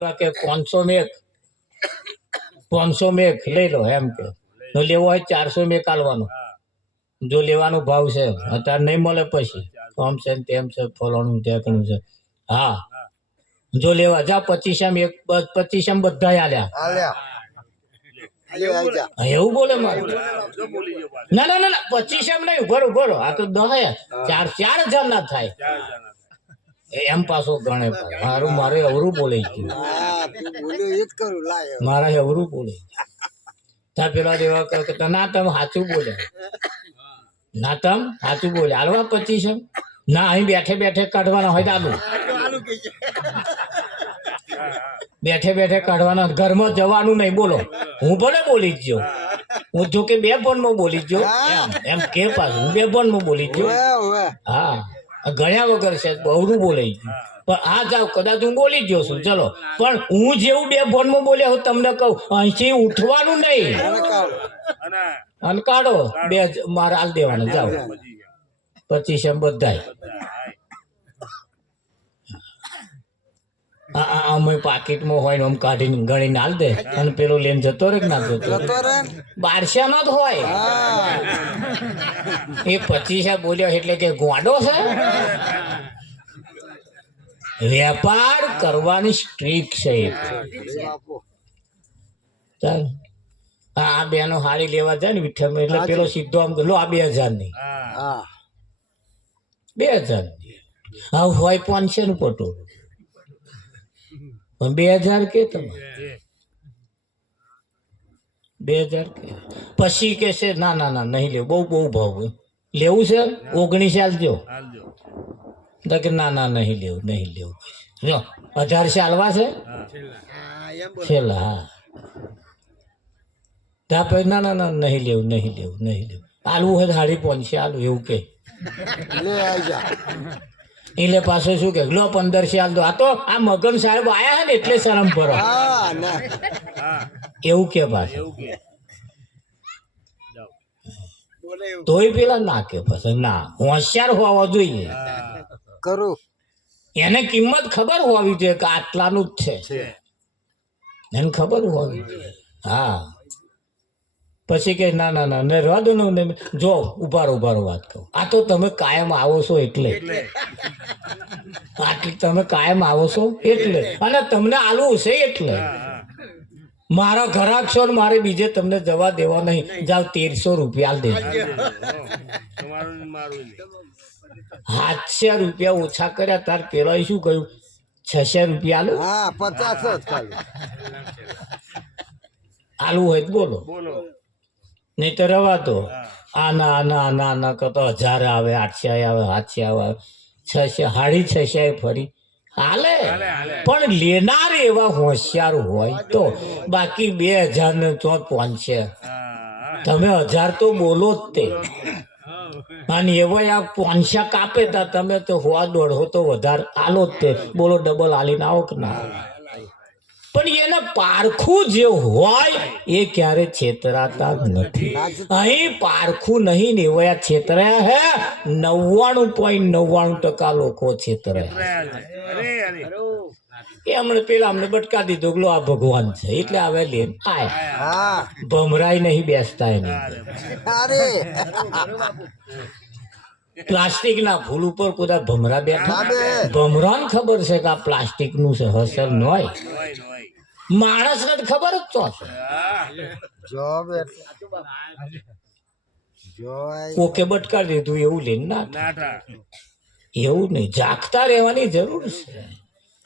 કે 500 में 500 में લઈ લો એમ કે જો લેવો હોય 400 में કાલવાનો જો લેવાનો ભાવ છે અત્યારે નહીં મળે પછી આમ છે ને તેમ છે ફલાણું ઢેકણું છે હા જો લેવા જા 25 બધા આલ્યા એવું બોલે મારું ના ના ના 25 નહીં બરોબર આ તો 4,000 ના થાય એમ પાછો ગણે મારું મારે અવરું બોલે મારા અવરું બોલે ત્યાં પેલા દેવા કરતા ના તમે સાચું બોલે ના તમ સાચું બોલે હાલવા 25 ના અહીં બેઠે બેઠે કાઢવાના હોય તો આલુ બેઠે બેઠે કાઢવાના ઘરમાં જવાનું નહીં બોલો હું ભલે બોલી જ જાઉં હું જો કે 2 ફોનમાં બોલી જ જાઉં એમ કે પાછું હું 2 ફોનમાં બોલી જ જાઉં હા ગણ્યા વગર છે બહુ બોલે પણ હા જાવ કદાચ હું બોલી જ ગયો છું ચલો પણ હું જેવું 2 ફોનમાં બોલ્યા હું તમને કહું અહીંથી ઉઠવાનું નહીં અને કાઢો 2 મારે હાલ દેવાના જાઓ 25 બધાય અમે પાકીટમાં હોય ને આમ કાઢીને ગણીને હાલ દે અને પેલો લઈને જતો રે ના જતો બારસા નો જ હોય એ 25 બોલ્યો એટલે કે ગોંડો છે વેપાર કરવાની સ્ટ્રીક છે ચાલ આ બેનો હાડી લેવા જાય ને વિઠ્ઠલ એટલે પેલો સીધો આમ લો આ 2000 ની 2000 હા હોય 500 નું પટોળું 2000 કે તમે 2000 કે પછી કે છે ના ના ના નહીં લેવું બહુ બહુ ભાવ લેવું છે 19 આલજો કે ના ના નહીં લેવું જો 1800 આલવા છે છેલ્લા હા ત્યાં પછી ના ના ના નહીં લેવું આલવું હોય તો 550 આલું એવું કે એટલે પાછો શું કે લો 1500 આલ દો આ તો આ મગન સાહેબ આયા હે ને એટલે શરમ ભરો એવું કે પાછું તોય પેલા ના કે પછી ના હોશિયાર હોવા જોઈએ કરું એને કિંમત ખબર હોવી જોઈએ કે આટલાનું જ છે એને ખબર હોવી જોઈએ હા પછી કે ના ના ના ને રહેવા દો ને જો ઉભારો વાત કહું આ તો તમે કાયમ આવો છો એટલે આટલી તમે કાયમ આવો છો એટલે અને તમને આલવું છે એટલે મારા ઘરાક છો ને મારે બીજે તમને જવા દેવા નહીં જાવ 1300 રૂપિયા આલ દેજો 700 રૂપિયા ઓછા કર્યા તાર પેલા શું કહ્યું 600 રૂપિયા આલું 50 આલુ હોય તો બોલો નહીં તો રવા દો ના કરતો 1000 આવે 800 આવે 700 આવે 600 650 ફરી હાલે પણ લેનાર એવા હોશિયાર હોય તો બાકી 2000 ને 500 તમે 1000 તો બોલો જ તે અને એવા આ 500 કાપે તા તમે તો 100-150 તો વધારે આલો જ તે બોલો ડબલ આલીને આવો કે ના પણ એને પારખું જે હોય એ ક્યારે છેતરાતા નથી અહીં પારખું નહીં ને એવા છેતરાયા હે 99.99% લોકો છેતરાયા એ હમણાં પેલા અમને બટકા દીધો ગલો આ ભગવાન છે એટલે આવે લેન આયા ભમરાય નહીં બેસતા એની પ્લાસ્ટિક ના ફૂલ ઉપર કુદા ભમરા બેઠા ભમરાને ખબર છે કે આ પ્લાસ્ટિક નું છે હસલ ન હોય માણસ ને ખબર જ તો કોકે બટકા દીધું એવું લઈને ના એવું નહીં જાગતા રહેવાની જરૂર છે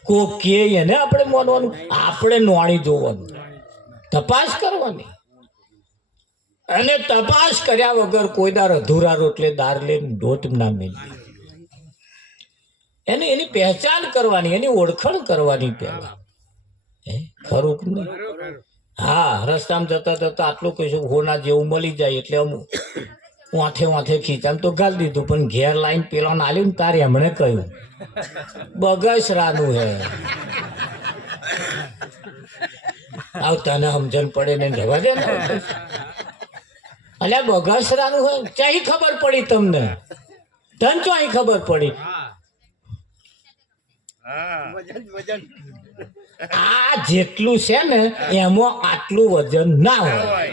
કોક કે એને આપણે માનવાનું આપણે નોણી જોવાનું તપાસ કરવાની અને તપાસ કર્યા વગર કોઈ દાર અધૂરા રોટલે દાર લઈને દોટ ના મેળવી એની પહેચાન કરવાની એની ઓળખાણ કરવાની પહેલા ખરું કે નહીં હા રસ્તામાં જતા જતા આટલું કહીશું હોના જેવું મળી જાય એટલે અમુક વાંથે ખીચામ તો ગાલ દીધું પણ ઘેર લાઈન પેલા આલ્યું ને તારે એમણે કહ્યું બગસરાનું હે આવ તને સમજણ પડે ને જવા દે ને અલ્યા બગસરાનું હોય ચાહી ખબર પડી તમને તને તો અહીં ખબર પડી આ જેટલું છે ને એમાં આટલું વજન ના હોય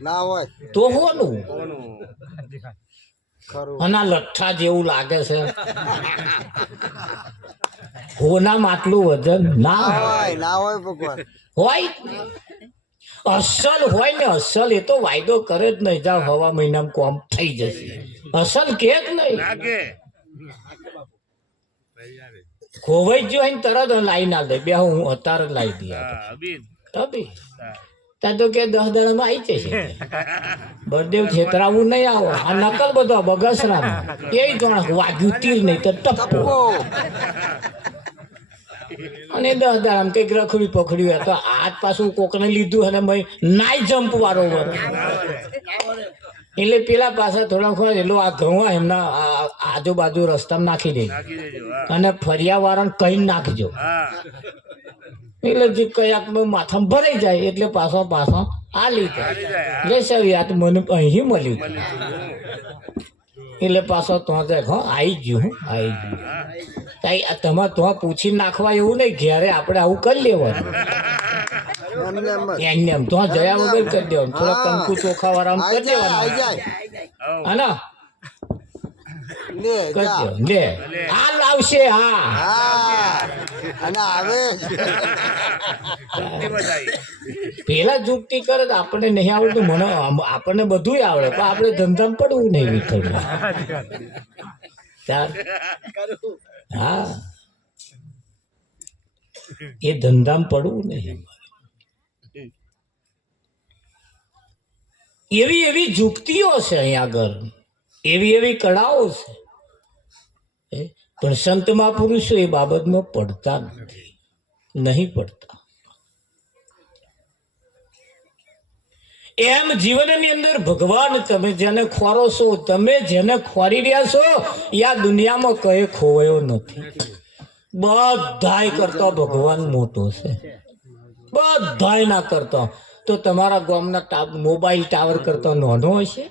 ના હોય તો હોનું ખરું અને આ લઠ્ઠા જેવું લાગે છે હોનામાં આટલું વજન ના હોય ના હોય ભગવાન હોય અસલ હોય ને અસલ એ તો વાયદો કરે જ નહીં જાવ હવા મહિનામાં કોમ થઈ જશે અસલ કે જ નહીં ખોવાઈ ગયો હોય ને તરત લાઈ ના દે બે હું અત્યારે લાવી દઈએ તબી ત્યાં તો કે 10 દાડામાં આવી જશે બળદેવ છેતરાવું નહીં આવો આ નકલ બધો બગસરાનો એ જોણ વાગ્યું તીર નહીં તો ટપ્પો અને 10 દાડામાં કઈક રખડી પકડ્યું તો આજ પાછું કોકને લીધું અને ભાઈ નાઈ જમ્પ વાળો એટલે પેલા પાછા થોડા ખોરા એટલું આ ઘઉં એમના આજુબાજુ રસ્તામાં નાખી દે અને ફરિયા વાળાને કઈ નાખજો એટલે જે કયાક માથામાં ભરાઈ જાય એટલે પાછો આ લીધો લે સાહેબ આ તો મને અહીં મળ્યું એટલે પાછો તો જાય હો આવી ગયું આવી ગયું તમારે તો પૂછી નાખવા એવું નહીં ઘેરે આપણે આવું કરી લેવાનું એમ તો જયા વગર કરી દેવાનું થોડા કંકુ ચોખા વાળા કરી દેવાનું હા લે આ લાવશે હા અને આવે પેલા જુક્તિ કરે તો આપણને નહીં આવડતું મને આપણને બધું આવડે પણ આપણે ધંધામાં પડવું નહીં વિઠ્ઠલ હા એ ધંધામાં પડવું નહીં એવી એવી જુક્તિઓ છે અહીંયા આગળ એવી એવી કળાઓ છે પણ સંત મહાપુરુષો એ બાબતમાં પડતા નથી નહીં પડતા એમ જીવનની અંદર ભગવાન તમે જેને ખોરો છો તમે જેને ખોરી રહ્યા છો એ આ દુનિયામાં કઈ ખોવાયો નથી બધાય કરતો ભગવાન મોટો છે બધાય ના કરતો તો તમારા ગામના મોબાઈલ ટાવર કરતા નાનો હશે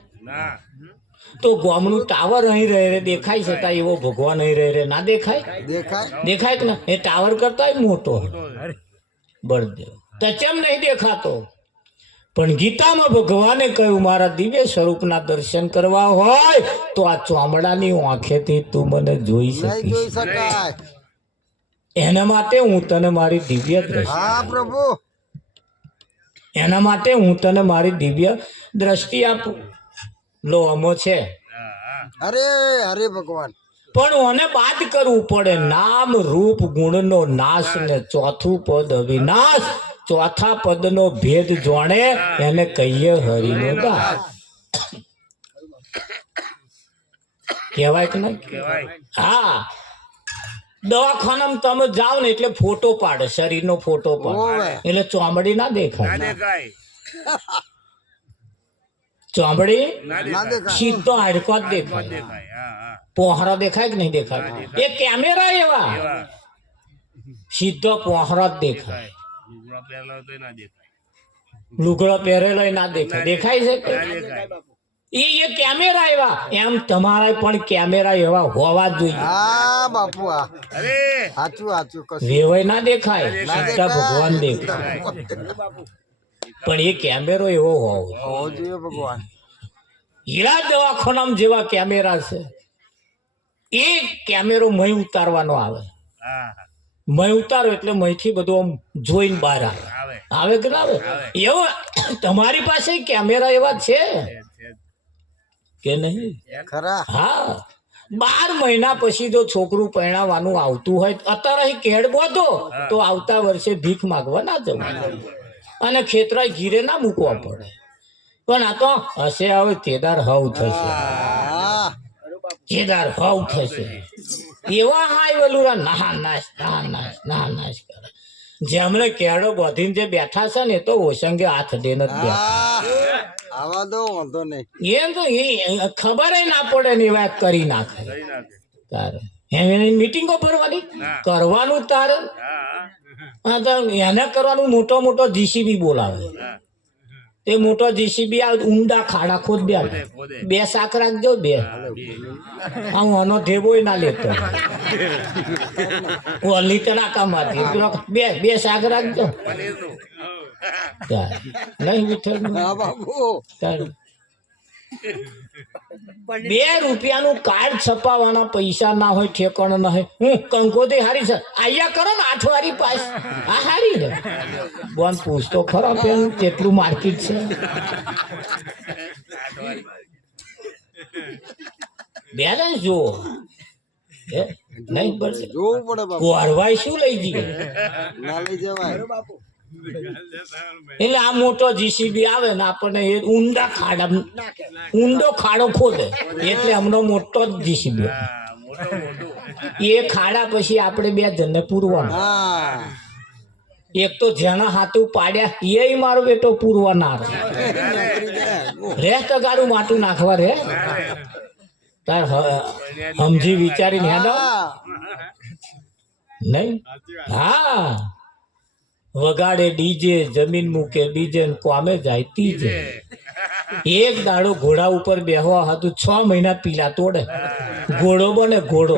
તો ગામનું ટાવર અહીં રહે દેખાય છતાં એવો ભગવાન અહીં રહે ના દેખાય દેખાય કે ના એ ટાવર કરતા મોટો બળદેવ તો કેમ નહીં દેખાતો પણ ગીતામાં ભગવાને કહ્યું મારા દિવ્ય સ્વરૂપના દર્શન કરવા હોય તો આ ચોમડાની આંખેથી તું મને જોઈ શકીશ એના માટે હું તને મારી દિવ્ય દ્રષ્ટિ પ્રભુ એના માટે હું તને મારી દિવ્ય દ્રષ્ટિ આપું લો અમો છે અરે હરે ભગવાન પણ ઓને બાદ કરવું પડે નામ રૂપ ગુણનો નાશ ને ચોથું પદ અવિનાશ ચોથા પદનો ભેદ જોણે એને કહીએ હરિનો દાસ કહેવાય કે નહીં હા દવાખાનામાં તમે જાઓ ને એટલે ફોટો પાડે શરીરનો ફોટો પાડે એટલે ચોમડી ના દેખાય ચોમડી સીધો હાડકો જ દેખાય પોહરા દેખાય કે નહીં દેખાય એ કેમેરા એવા સીધો પોહરા જ દેખાય લુગડો પહેરેલો ના દેખાય દેખાય છે એ કેમેરા એવા એમ તમારા પણ કેમેરા એવા હોવા જોઈએ બાપુ સાચું વેવાય ના દેખાય ભગવાન દેખાય પણ એ કેમેરો એવો હોવો જોઈએ ભગવાન હીરા દવાખાનામાં જેવા કેમેરા છે એ કેમેરો મય ઉતારવાનો આવે મય ઉતારો એટલે મયથી બધું જોઈને બહાર આવે કે ના આવે એવો તમારી પાસે કેમેરા એવા છે કે નહીં ખરા હા 12 મહિના પછી જો છોકરું પરણાવવાનું આવતું હોય અત્યારે કેડ બોધો તો આવતા વર્ષે ભીખ માગવા ના જવું અને ખેતરા ઘીરે ના મૂકવા પડે પણ આ તો હશે હવે તેદાર હવ થશે તેદાર હવ થશે એવા હાય વલુરા નાશ કરે જેમણે કેળો બોધીને જે બેઠા છે ને તો ઓસંગે હાથ દે નથી આવા દો વાંધો નહીં એમ તો એ ખબર ના પડે ને વાત કરી નાખે તારે એની મીટિંગો ભરવાની કરવાનું તારે એને કરવાનું મોટો જીસીબી બોલાવે તે મોટો જીસીબી આ ઊંડા ખાડા ખોદ બે શાક રાખજો બે હું આનો ધેબોય ના લેતો ઓલી તડાકામાંથી બે શાક રાખજો નહીં વિઠ્ઠલ હા બાપુ ₹2 કાર્ડ છપાવવાના પૈસા ના હોય ઠેકાણો ના હોય હું કંકોત્રી હારી છે આયા કરો ને 8 વાળી પાસ આ હારી ને બોન પૂછતો ખરો પેલું કેટલું માર્કેટ છે બેલેન્સ જો નહીં પડશે જોવું પડે બાપુ કોરવાઈ શું લઈ જઈએ ના લઈ જવાય એટલે આ મોટો જીસીબી આવે ને આપણને એ ઊંડો ખાડો ખોદે એટલે હમણો મોટો જ જીસીબી એ ખાડા પછી આપણે 2 જણને પૂરવાના હા એક તો જેના હાથું પાડ્યા એ મારો બેટો પૂરવાના રે તો ગારું માટું નાખવા રે તાર સમજી વિચારીને યાદ નહીં હા વગાડે ડીજે જમીન મૂકે બીજે કોમે જાય તીજે એક દાડો ઘોડા ઉપર બેહવા હતું 6 મહિના પીલા તોડે ઘોડો બને ઘોડો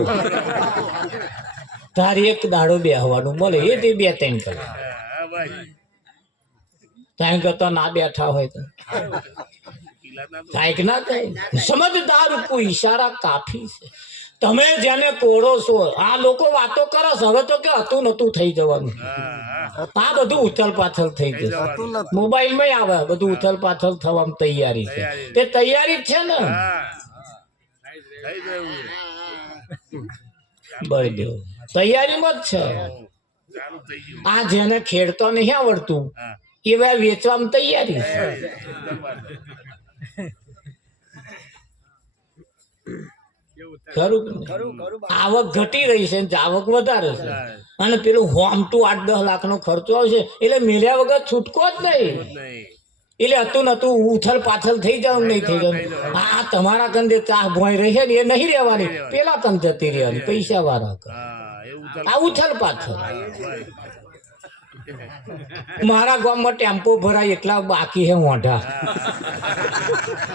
તાર એક દાડો બેહવાનું મળે એ તે 2-3 કલાક ત્યાં કરતા ના બેઠા હોય તો થાય કે ના થાય સમજદાર ઉપર ઈશારા કાફી છે તમે જેને કોળો છો આ લોકો વાતો કરો છો હવે તો કે હતું નતું થઈ જવાનું આ બધું ઉથલ પાથલ થઈ જશે મોબાઈલ માં આવે બધું ઉથલ પાથલ થવામાં તૈયારી છે તે તૈયારી જ છે ને બળી તૈયારીમાં જ છે આ જેને ખેડતો નહીં આવડતું એવા વેચવામાં તૈયારી છે આવક ઘટી રહી છે જાવક વધારે છે અને પેલું હોમટું 8-10 લાખ નો ખર્ચો આવશે એટલે મેળ્યા વગર છૂટકો જ નહીં એટલે હતું નતું ઉથલ પાથલ થઈ જવું નહીં થઈ જવું આ તમારા કંદે ચાહ ભોય રહે ને એ નહીં રહેવાની પેલા કંદ જતી રહેવાની પૈસા વાળા આ ઉથલ પાથલ મારા ગામમાં ટેમ્પો ભરાય એટલા બાકી હે મોઢા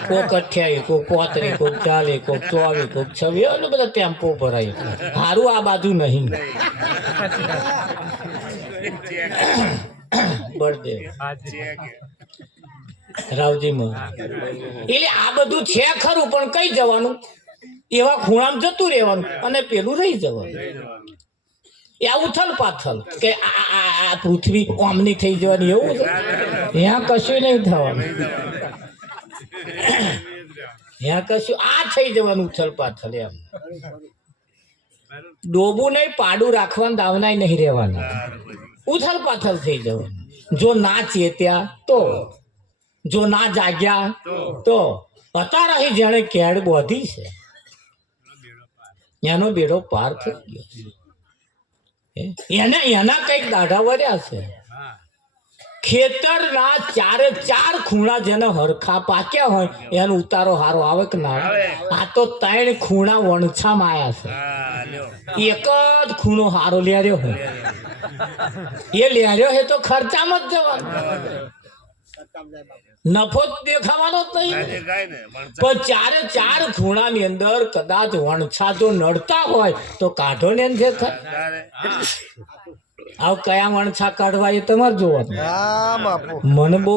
કોક 28 કોક 35 કોક 40 કોક 24 કોક 26 અને બધા ટેમ્પો ભરાય સારું આ બાજુ નહીં બળદે રાવજીમાં એટલે આ બધું છે ખરું પણ કઈ જવાનું એવા ખૂણામાં જતું રહેવાનું અને પેલું રહી જવાનું આ ઉથલ પાથલ કે આ પૃથ્વી ઓમની થઈ જવાની એવું છે ત્યાં કશું નહીં થવાનું ત્યાં કશું આ થઈ જવાનું ઉથલ પાથલ એમ ડોબું નહીં પાડું રાખવાનું દાવનાય નહીં રહેવાના ઉથલ પાથલ થઈ જવાનું જો ના ચેત્યા તો જો ના જાગ્યા તો અત્યારે અહીં જેને કેડ બોધી છે એનો બેડો પાર થઈ ગયો એના કઈક દાઢા વર્યા છે ખેતરના 4 ખૂણા જેને હરખા પાક્યા હોય એનો ઉતારો હારો આવે કે ના આ તો 3 ખૂણા વણછામાં આયા છે એક જ ખૂણો હારો લ્યાર્યો હોય એ લ્યાર્યો હે તો ખર્ચામાં જ જવાનો નફો દેખાવાનો જ નહીં પણ 4 ખૂણાની અંદર કદાચ વણછા જો નડતા હોય તો કાઢો ને દેખાય આવ કયા વણછા કાઢવા એ તમારે જોવાનું હા બાપુ મને બહુ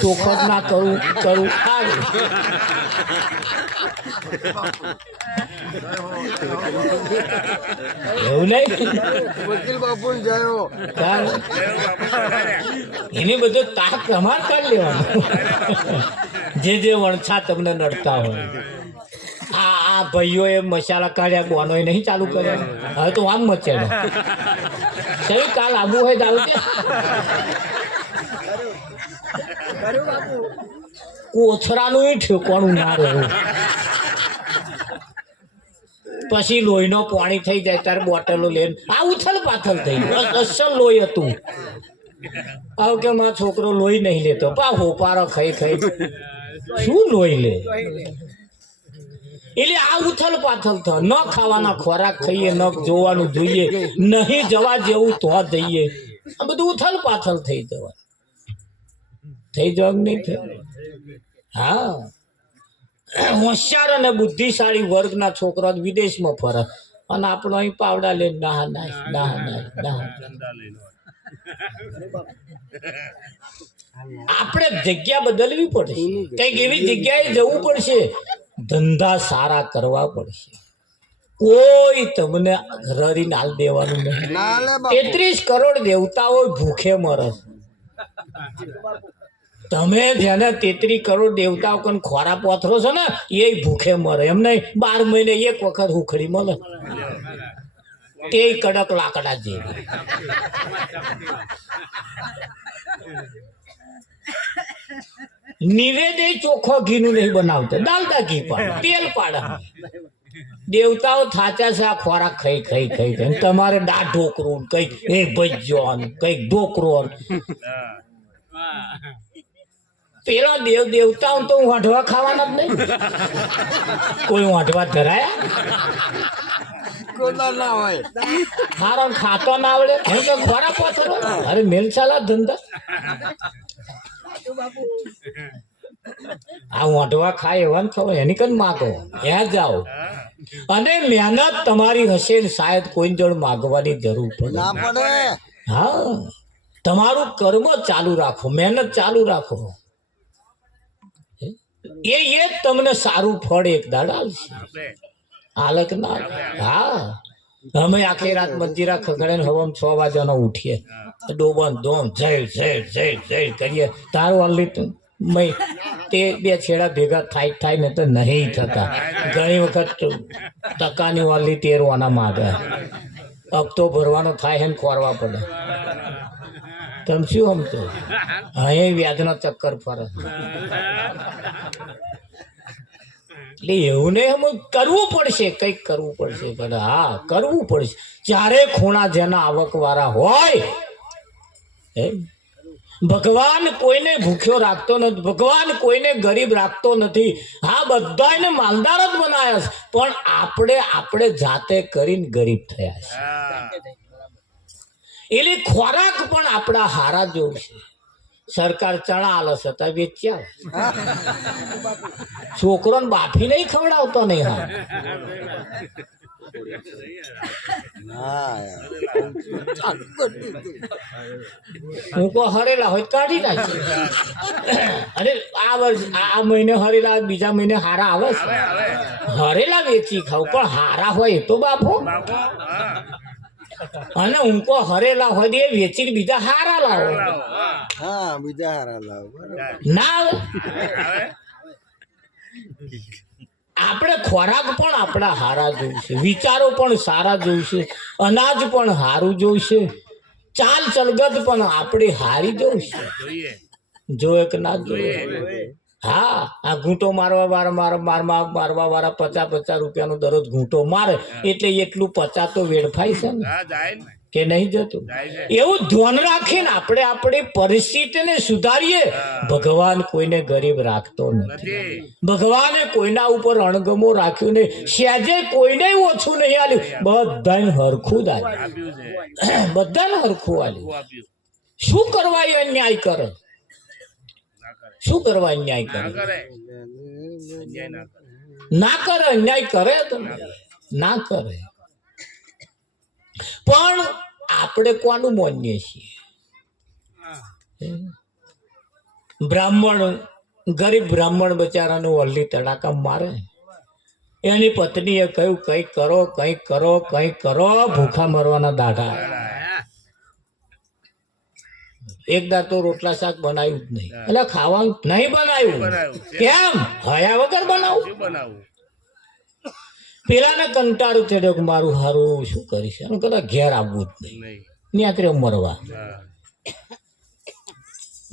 ચોખટ ના કરું આવે એવું નહીં વકીલ બાપુ જયો એની બધો તાક તમારે કાઢી લેવાનો જે વણછા તમને નડતા હોય આ ભાઈઓ એ મસાલા કાઢ્યા બોનો નહીં ચાલુ કર્યા હવે તો આમ મચેલો સહી કાલ આબુ હોય તો આવજે કોથરાનું ઠેકોણું ના રહ્યું પછી લોહીનો પાણી થઈ જાય ત્યારે બોટલો લઈને આ ઉથલ પાથલ થઈ ગયું અસલ લોહી હતું આવ કે મારો છોકરો લોહી નહીં લેતો પા હોપારો ખાઈ શું લોહી લે એટલે આ ઉથલ પાથલ થાય ન ખાવાના ખોરાક ખાઈએ ન જોવાનું જોઈએ નહીં જવા જેવું તો જઈએ આ બધું ઉથલ પાથલ થઈ જવાય થઈ જવા નહીં થઈ. હા, હોશિયાર અને બુદ્ધિશાળી વર્ગના છોકરા વિદેશમાં ફરે અને આપણો અહીં પાવડા લઈને ના નાય ના નાય ના. આપણે જગ્યા બદલવી પડશે, કઈક એવી જગ્યાએ જવું પડશે, ધંધા સારા કરવા પડશે. કોઈ તમને રરીને હાલ દેવાનું નહીં. ના લે બાપુ 33 કરોડ દેવતાઓ ભૂખે મરે છે. તમે જેને 33 કરોડ દેવતાઓ કન ખોરા પોથરો છો ને એ ભૂખે મરે. એમ નહીં 12 મહિને એક વખત હુખડી મળે, તે કડક લાકડા જેવી. નિવેદે ચોખ્ખો ઘીનું નહીં બનાવતો, ડાલડા ઘી પાડે, તેલ પાડે. દેવતાઓ થાચા છે આ ખોરાક ખાઈ ખાઈ ખાઈ ખાઈ. તમારે દાઢ ઢોકરું કઈક એ ભજ્યો કઈક ઢોકરો. પેલા દેવતાઓ તો વાંઢવા ખાવાના જ નહીં. કોઈ વાંઢવા ધરાયા કોદા ના હોય હારો ખાતો ના આવડે એમ તો ખોરાક પોથરો. અરે મેલ ચાલા ધંધા. આ વાંઢવા ખાય એવા ને ખબર એની કન માગો ત્યાં જાઓ. અને મહેનત તમારી હશે ને શાયદ કોઈ જોડે માગવાની જરૂર પડે ના પડે હા, તમારું કર્મ ચાલુ રાખો, મહેનત ચાલુ રાખો. એ જ તમને સારું ફળ એક દાડા આવશે. હાલક ના હા, અમે આખી રાત મંજીરા ખગડે ને હવામાં 6 વાગ્યાનો ઉઠીએ, ડોબન દોમ જય જય જય જય કરીએ. તારું અલ્લી તે બે છેડા ભેગા થાય ને તો નહીં થતા. ઘણી વખત ટકાની વાલી 13 વાના માગે. હપ્તો ભરવાનો થાય હે ને ખોરવા પડે. તમે શું સમજો? અહીં વ્યાજનો ચક્કર ફરે. એટલે એવું નહીં, અમે કરવું પડશે, કંઈક કરવું પડશે. પણ હા કરવું પડશે. ચારે ખૂણા જેના આવક વાળા હોય, ભગવાન કોઈને ભૂખ્યો રાખતો નથી, ભગવાન કોઈને ગરીબ રાખતો નથી. હા, બધાને માલદાર જ બનાવ્યા છે, પણ આપણે જાતે કરીને ગરીબ થયા છે. એટલે ખોરાક પણ આપણા હારા જેવું છે. સરકાર ચણા આલે છે તો વેચ્યા. છોકરોને બાફી નહીં ખવડાવતો નહીં. હા, હું કો હરેલા હોય કાઢી નાખી. અરે આ મહિને હરેલા, બીજા મહિને હારા આવે છે. હરેલા વેચી ખાવ પણ હારા હોય એ તો બાપો. અને હું કો હરેલા હોય એ વેચીને બીજા હારા લાવો. હા, બીજા હારા લાવો ના આવે. આપણે ખોરાક પણ આપણા હારા જોઈશે, વિચારો પણ સારા જોઈશે, અનાજ પણ હારું જોઈશે, ચાલ ચલગત પણ આપણી હારી જોઈશે. જોયે કે ના જોઈએ? હા, આ ઘૂંટો મારવા વાળા 50 રૂપિયાનો દરરોજ ઘૂંટો મારે એટલે એટલું 50 તો વેડફાય છે ને કે નહીં જતું? એવું ધ્યાન રાખીને આપણે આપણી પરિસ્થિતિને સુધારીએ. ભગવાન કોઈને ગરીબ રાખતો નથી. ભગવાને કોઈના ઉપર અણગમો રાખ્યો નહીં, સહેજે કોઈને ઓછું નહીં આલ્યું. બધાને હરખું જ આલ્યું, બધાને હરખું આલ્યું. શું કરવા એ અન્યાય કરે? શું કરવા અન્યાય કરે? ના કરે. અન્યાય કરે તો ના કરે. પણ આપણે કોનું માનીએ છીએ? બ્રાહ્મણ, ગરીબ બ્રાહ્મણ બચારાનું વલ્લી તડાકા મારે. એની પત્નીએ કહ્યું કંઈક કરો, કંઈક કરો, કંઈક કરો, ભૂખા મરવાના દાઢા. એક દાર તો રોટલા શાક બનાવ્યું જ નહીં. એટલે ખાવાનું નહીં બનાવ્યું. કેમ? હયા વગર બનાવું. પેલાને કંટાળો ચડ્યો કે મારું હારું શું કરીશ, એનું કદાચ ઘેર આવવું જ નહીં, ન્યાત્રે મરવા.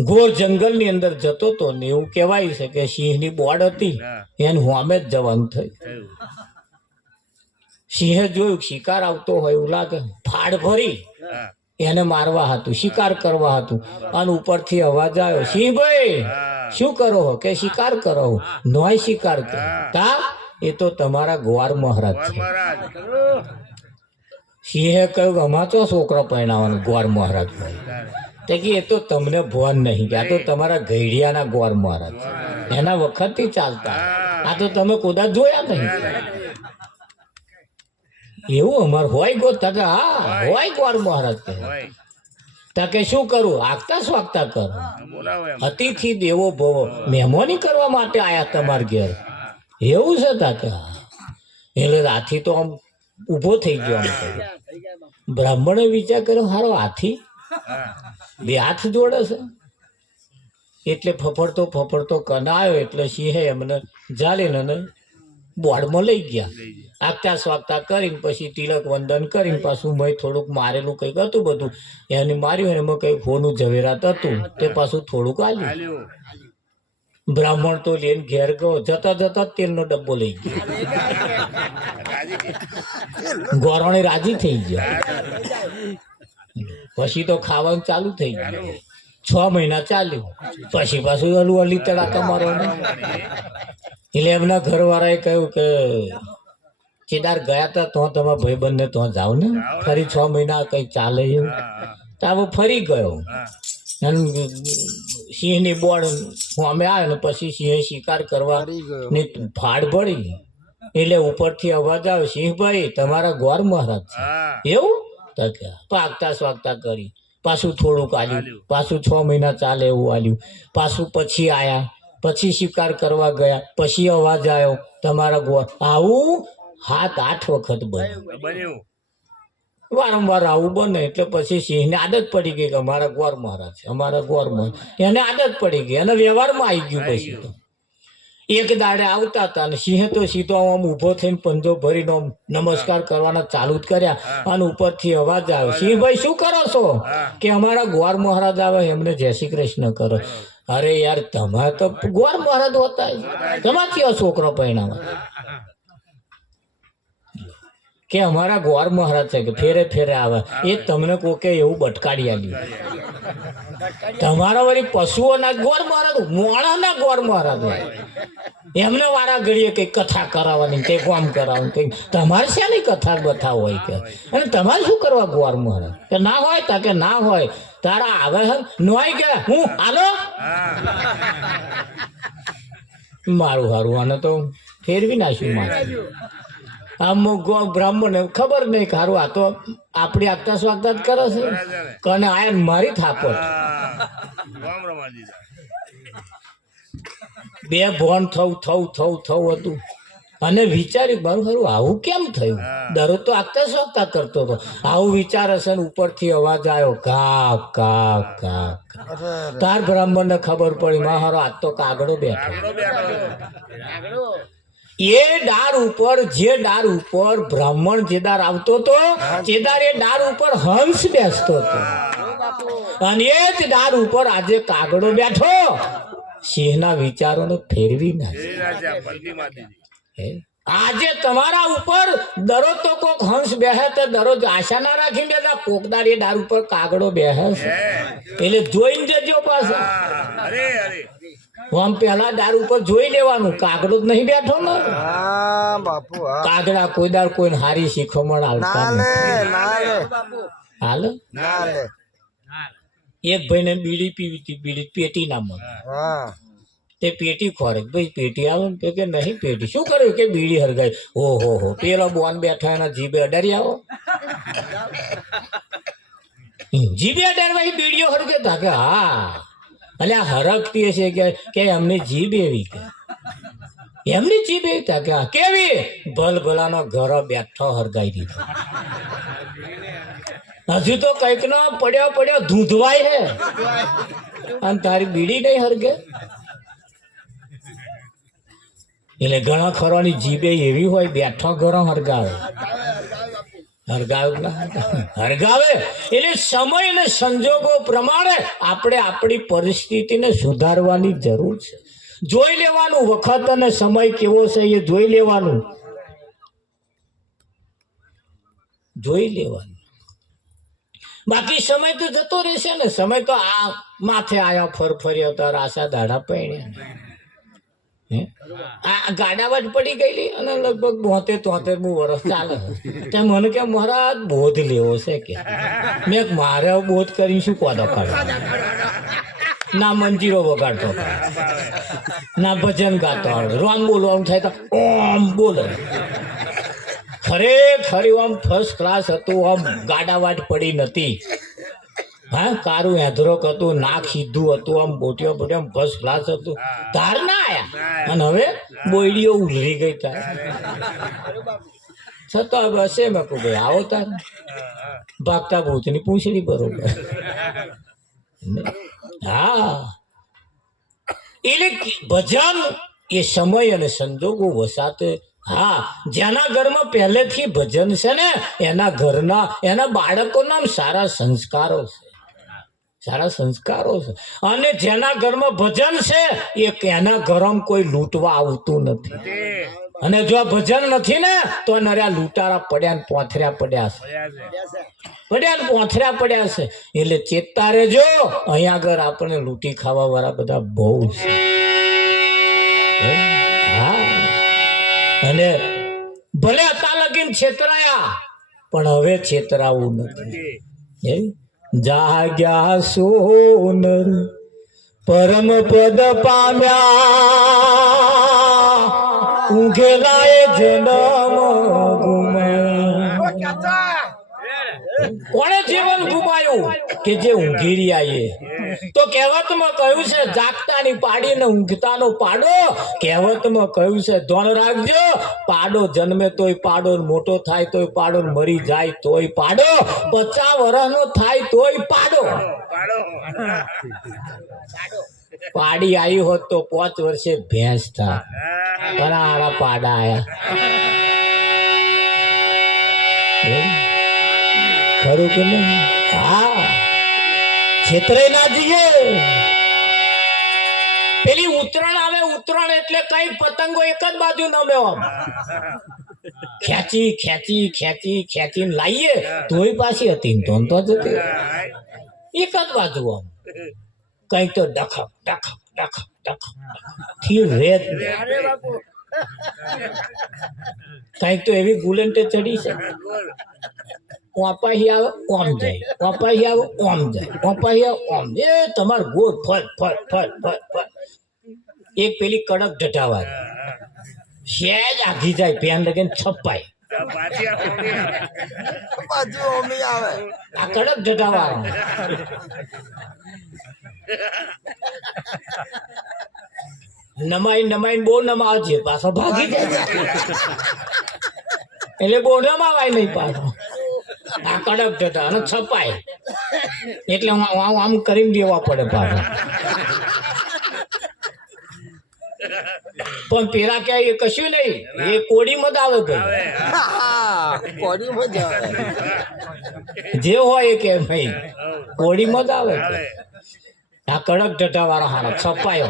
ઘોર જંગલ ની અંદર જતો તો ને એવું કહેવાય છે કે સિંહની બોર્ડ હતી, એને હોમે જ જવાનું થયું. સિંહે જોયું શિકાર આવતો હોય એવું લાગે, ફાડ ભરી એને મારવા હતું, શિકાર કરવા હતું. અને ઉપરથી અવાજ આવ્યો, સિંહ ભાઈ શું કરો? કે શિકાર કરો. નોય શિકાર કરો તા એ તો તમારા ગ્વાર મહારાજ છે. સિંહે કહ્યું અમાર તો છોકરો પરણાવવાનો ગ્વાર મહારાજ. તે કે એ તો તમને ભોન નહીં કે આ તો તમારા ઘડિયાના ગોર મહારાજ એના વખતથી ચાલતા આ તો તમે કોદા જોયા નહીં એવું અમાર હોય ગો તકે હા હોય ગોર મહારાજ કે તકે શું કરું આગતા સ્વાગતા કરો અતિથિ દેવો ભવો મહેમાની કરવા માટે આયા તમારા ઘેર એવું છે તકે એટલે હાથી તો આમ ઊભો થઈ ગયો આમ બ્રાહ્મણે વિચાર કર્યો હારો હાથી બે હાથ જોડે છે એટલે ફફડતો કનાયો એટલે સિંહે એમને જાલીને બોર્ડમાં લઈ ગયા આગતા સ્વાગતા કરીને પછી તિલક વંદન કરીને પાછું મેં થોડુંક મારેલું કંઈક હતું બધું એને માર્યું એમાં કંઈક હોનું ઝવેરાત હતું તે પાછું થોડુંક આલ્યું બ્રાહ્મણ તો લઈને ઘેર ગયો જતા જતા તેલનો ડબ્બો લઈ ગયો ગોરાણી રાજી થઈ ગયા પછી તો ખાવાનું ચાલુ થઈ ગયું 6 મહિના ચાલ્યું પછી પાછું અલી તડાકા મારવાનું એટલે એમના ઘરવાળાએ કહ્યું કે ચેદાર ગયા હતા તો તમારા ભાઈબંધને તો જાવ ને ફરી 6 મહિના કઈ ચાલે એવું તો હવે ફરી ગયો સિંહની બોર્ડ હું અમે આવ્યો ને પછી સિંહે શિકાર કરવા ની ફાડ પડી એટલે ઉપરથી અવાજ આવ્યો સિંહભાઈ તમારા ગોર મહારાજ છે એવું તો કે પાકતા સ્વાગતા કરી પાછું થોડુંક આલ્યું પાછું 6 મહિના ચાલે એવું આલ્યું પાછું પછી આયા પછી શિકાર કરવા ગયા પછી અવાજ આવ્યો તમારા ગોર આવું 7-8 વખત બન્યું વારંવાર આવું બને એટલે પછી સિંહને આદત પડી ગઈ કે અમારા ગોર મહારાજ છે અમારા ગોર મહારાજ એને આદત પડી ગઈ અને વ્યવહારમાં આવી ગયું પછી તો એક દાડે આવતા હતા અને સિંહે તો સીધો આમ ઊભો થઈને પંજો ભરીને નમસ્કાર કરવાના ચાલુ જ કર્યા અને ઉપરથી અવાજ આવ્યો સિંહભાઈ શું કરો છો કે અમારા ગોર મહારાજ આવે એમને જય શ્રી કૃષ્ણ કરો અરે યાર તમારે તો ગોર મહારાજ હોતા તમારથી આ છોકરો પરિણામ કે અમારા ગોર મહારાજ છે કે ફેરે ફેરે આવે એ તમને કોકે એવું બટકાડી આલ્યું તમારા વળી પશુઓના ગોર મહારાજ મોણાના ગોર મહારાજ એમને વારા ઘડીએ કઈ કથા કરાવવાની કઈ કામ કરાવવાનું કઈ તમારે શાની કથા બથા હોય કે અને તમારે શું કરવા ગોર મહારાજ કે ના હોય તા કે ના હોય તારા આવે હે નોય કે હું હાલો મારું હારું આને તો ફેરવી નાખ્યું મારે અમુક બ્રાહ્મણ ખબર નહીં ખારું આ તો આપણી આગતા સ્વાગતા જ કરે છે કને આયા મારી થાપટ બે ભોન થવું હતું અને વિચાર્યું મારું ખરું આવું કેમ થયું દરરોજ તો આગતા સ્વાગતા કરતો હતો આવું વિચાર હશે ને ઉપરથી અવાજ આવ્યો કા કા કા તાર બ્રાહ્મણ ને ખબર પડી મારો આજ તો કાગડો બેઠો એ ડાર ઉપર જે ડાર ઉપર બ્રાહ્મણ જે ડાર આવતો હતો જે ડાર એ ડાર ઉપર હંસ બેસતો હતો અને એ જ ડાર ઉપર આજે કાગડો બેઠો સિંહના વિચારોને ફેરવી નાખે આજે તમારા ઉપર દરરોજ તો કોક હંસ બેહે તો દરરોજ આશા ના રાખી દેતા કોકદાર એ ડાર ઉપર કાગડો બેહે એટલે જોઈને જજો પાછા આમ પેલા દાર ઉપર જોઈ લેવાનું કાગડો જ નહીં બેઠો ને કાગડા કોઈ દાર કોઈ હારી શીખમણ આવતા હાલ એક ભાઈ ને બીડી પીવી હતી બીડી પેટી ના મળે તે પેટી ખોરે ભાઈ પેટી આવે ને કે નહીં પેટી શું કર્યું કે બીડી હરગાઈ ઓહો હો પેલો બોન બેઠા એના જીભે અડારી આવો જીભે અડારવા બીડીઓ હરગે તા કે હા એટલે આ હરકતી હશે કે એમની જીભ એવી કે એમની જીભ એવી તા કે કેવી ભલ ભલાનો ઘર બેઠો હરગાઈ દીધો હજુ તો કઈક નો પડ્યો ધૂંધવાય હે અને તારી બીડી નહીં હરગે એટલે ઘણા ખરોની જીભે એવી હોય બેઠો ઘરો હરગાવે હરગાવે એટલે સમય અને સંજોગો પ્રમાણે આપણે આપણી પરિસ્થિતિને સુધારવાની જરૂર છે જોઈ લેવાનું વખત અને સમય કેવો છે એ જોઈ લેવાનું બાકી સમય તો જતો રહેશે ને સમય તો આ માથે આયા ફરફર્યા તાર આશા દાડા પડ્યા હે? આ ગાડામાં જ પડી ગયેલી અને લગભગ 73 વર્ષ ચાલે ત્યાં મને કે મારા બોધ લેવો છે કે મેં કીધું, મારે બોધ કરી શું કોદો કાઢો ના મંજીરો વગાડતો ના ભજન ગાતો આવડે રોમ બોલવાનું થાય તો ઓમ બોલે ખરેખર આમ ફર્સ્ટ ક્લાસ હતું આમ ગાડાવાટ પડી નથી હા કારું હેધરોક હતું નાક સીધું હતું આમ બોટીઓ બોટી આમ ફર્સ્ટ ક્લાસ હતું ધાર ના આયા અને હવે બોયડીઓ ઉલરી ગઈ તાર છતાં બસ એમ કહું ભાઈ આવો તાર ભાગતા ભૂતની પૂંછડી બરોબર હા એટલે ભજન એ સમય અને સંજોગો વસાતે હા જેના ઘરમાં પહેલેથી ભજન છે ને એના ઘરના એના બાળકોના આમ સારા સંસ્કારો છે સારા સંસ્કારો છે અને જેના ઘરમાં ભજન છે એના ઘરમાં કોઈ લૂંટવા આવતું નથી અને જો આ ભજન નથી ને તો નર્યા લૂંટારા પડ્યા ને પોથર્યા પડ્યા છે એટલે ચેતતા રહેજો અહીંયા આગળ આપણે લૂંટી ખાવા વાળા બધા બહુ છે હા અને ભલે હતા લગીન છેતરાયા પણ હવે છેતરાવું નથી જાગ્યા સોનર પરમ પદ પામ્યા ઊંઘેલાએ જન્મ ગુમાયા કોણે જીવન ગુમાયું કે જે ઊંઘી રહ્યા તો કહેવતમાં કહ્યું છે જાગતાની પાડીને ઊંઘતાનો પાડો કહેવતમાં કહ્યું છે ધોન રાખજો પાડો જન્મે તોય પાડો મોટો થાય તોય પાડો મરી જાય તોય પાડો 50 વર્ષનો થાય તોય પાડો પાડી આવી હોત તો 5 વર્ષે ભેંસ થાય ઘણા પાડા આયા ખરું કે નહીં હા છેતરે ના જઈએ પેલી ઉત્તરાયણ આવે ઉત્તરાયણ એટલે કઈ પતંગો એક જ બાજુ નમે આમ ખેંચી ખેંચી ખેંચી ખેંચીને લાવીએ તોય પાછી હતી તો જતી એક જ બાજુ આમ કઈક તો ડખક ડખક ડખક ડખક થી રેત કઈક તો એવી ગુલેન્ટે ચડી છે વાપાહી આવે ઓમ જાય વાપાહી આવે ઓમ જાય વાપાહી આવે ઓમ એ તમાર ગોળ ફટ ફટ ફટ ફટ ફટ એક પેલી કડક ઢટાવા શેજ આઘી જાય પેન લગીને છપાય આ કડક ઢટાવા નમાઈ નમાઈ બહુ નમાવજે પાછો ભાગી જાય એટલે બહુ નમાવાય નહીં પાછો આ કડક જતા અને છપાય એટલે આમ કરીને દેવા પડે પાછો પણ પેલા ક્યાં એ કશું નહીં એ કોડીમાં જ આવે ભાઈ જે હોય કે ભાઈ કોડીમાં જ આવે આ કડક જટા વાળા હારા છપાય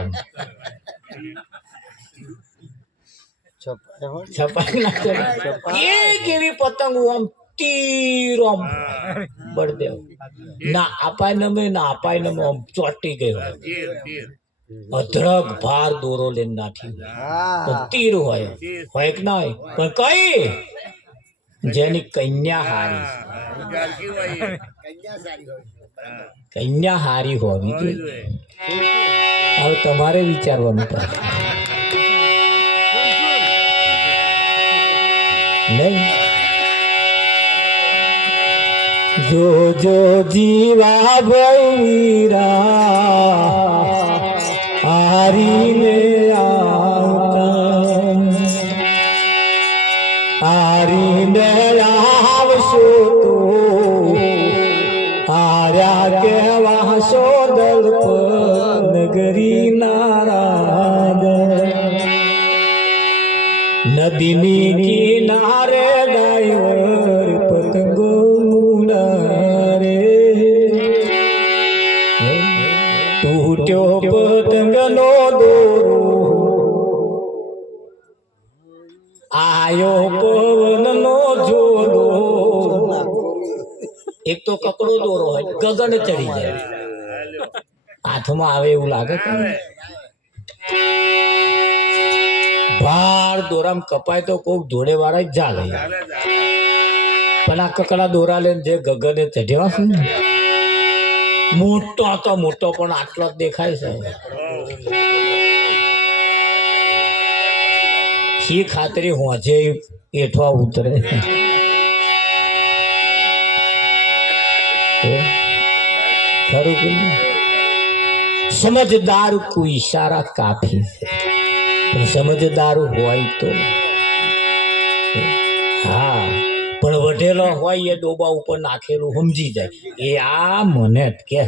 છપાય ના એક એવી પતંગ આમ તીર આમ બળદેવ ના અપાય નમે ના અપાય નમે આમ ચોટી ગયો અધરક ભાર દોરો લઈને નાખી તીર હોય કે ના હોય પણ કઈ જેની કન્યા હારી કન્યા હારી હોવી જોઈએ હવે તમારે વિચારવાનું પડે નહીં જો જો જીવા ભૈરા હારીને આવતા હારીને આવશો તો હાર્યા કેવા સો દલપત નગરી નારાજ નદીની કિનારે ડાયવર પતંગો ઉડારે તૂટ્યો પતંગનો દોરો આયો પવનનો જોડો એક તો કકડો દોરો હોય ગગન ચડી જાય હાથમાં આવે એવું લાગે કે ભાર દોરામ કપાય તો કોક જોડે વાળા જ ચાલે પણ આ કકડા દોરા લઈને જે ગગને ચઢ્યા છે ને મોટો તો મોટો પણ આટલો જ દેખાય છે શી ખાતરી હોજે એઠવા ઉતરે ખરું કે નહીં? સમજદાર કો ઈશારા કાફી છે પણ સમજદાર હોય તો હા પણ વઢેલો હોય એ ડોબા ઉપર નાખેલું સમજી જાય એ આ મને જ કે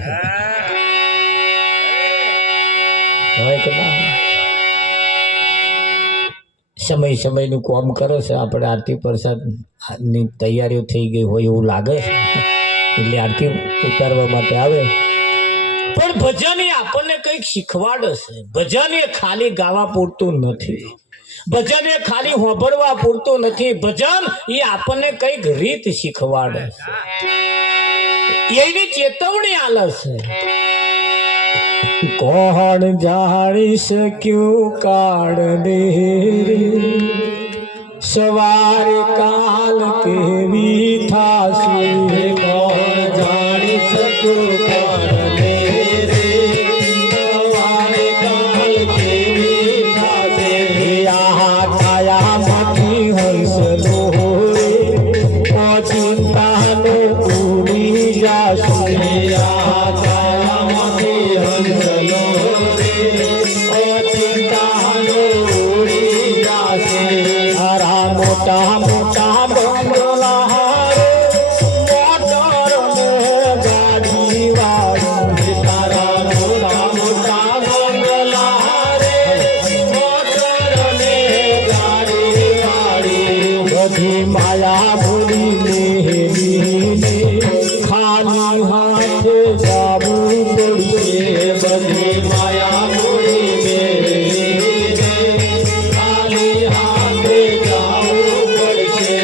હોય કે ના સમય સમયનું કામ કરે છે આપણે આરતી પ્રસાદની તૈયારીઓ થઈ ગઈ હોય એવું લાગે છે એટલે આરતી ઉતારવા માટે આવે પણ ભજન એ આપણને કંઈક શીખવાડે છે ભજન એ ખાલી ગાવા પૂરતું નથી ભજન એ ખાલી હોંભળવા પૂરતું નથી ભજન એ આપણને કંઈક રીત શીખવાડે છે એની ચેતવણી આલે છે કોણ જાણી શક્યું કાળ દે સવારે કાલ કેવી થાશે કોણ જાણી શક્યું કાળ દે સવારે કાલ કેવી થાશે આ છાયામાંથી હંસલો ચિંતાનો ઉડી જાશે આ છાયામાંથી હંસલો ચિંતાનો ઉડી જાશે હારા મોટા મોટા બંગલા મોટર ને ગાડી વાળી તારા મોટા મોટા બંગલા મોટર ને ગાડી વાળી બધી માયા ભૂલી ખાલી હાથે જાવું પડશે બધી માયા ભૂલી ખાલી હાથે જાવું પડશે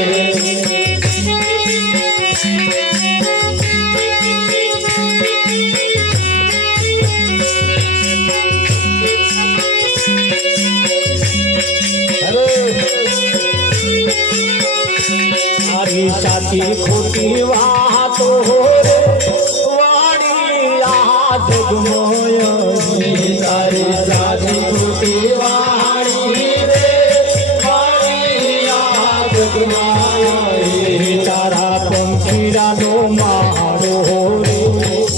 મારી સાચી ખોટી વાતો રે વાણી આ જગમોય તારી સાચી ખોટી વાણી રે વાણી આ જગમાય તારા પંખીડાનો મારો રે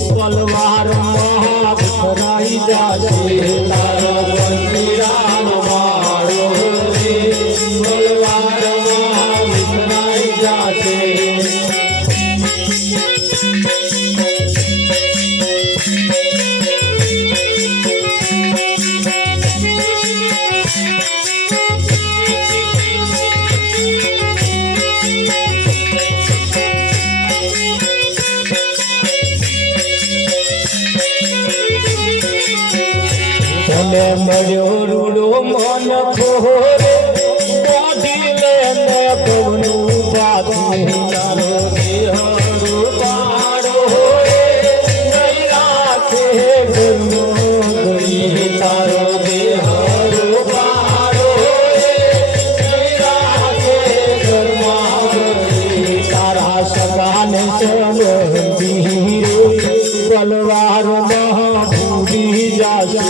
તલવાર મહાભરાઈ જાશે તારા પંખીડાનો મારો રે તલવાર મહાભરાઈ જાશે તને મળ્યો રૂડો મન ખોરે બોધી લેને પવનું પાછું તારો દેહ રૂપાડો નહીં રાખે ઘરનો ગઈ તારો દેહ રૂપાડો નહીં રાખે ઘરમાં ગઈ તારા સગાને સંબંધી રે તલવાર ભૂલી જાશે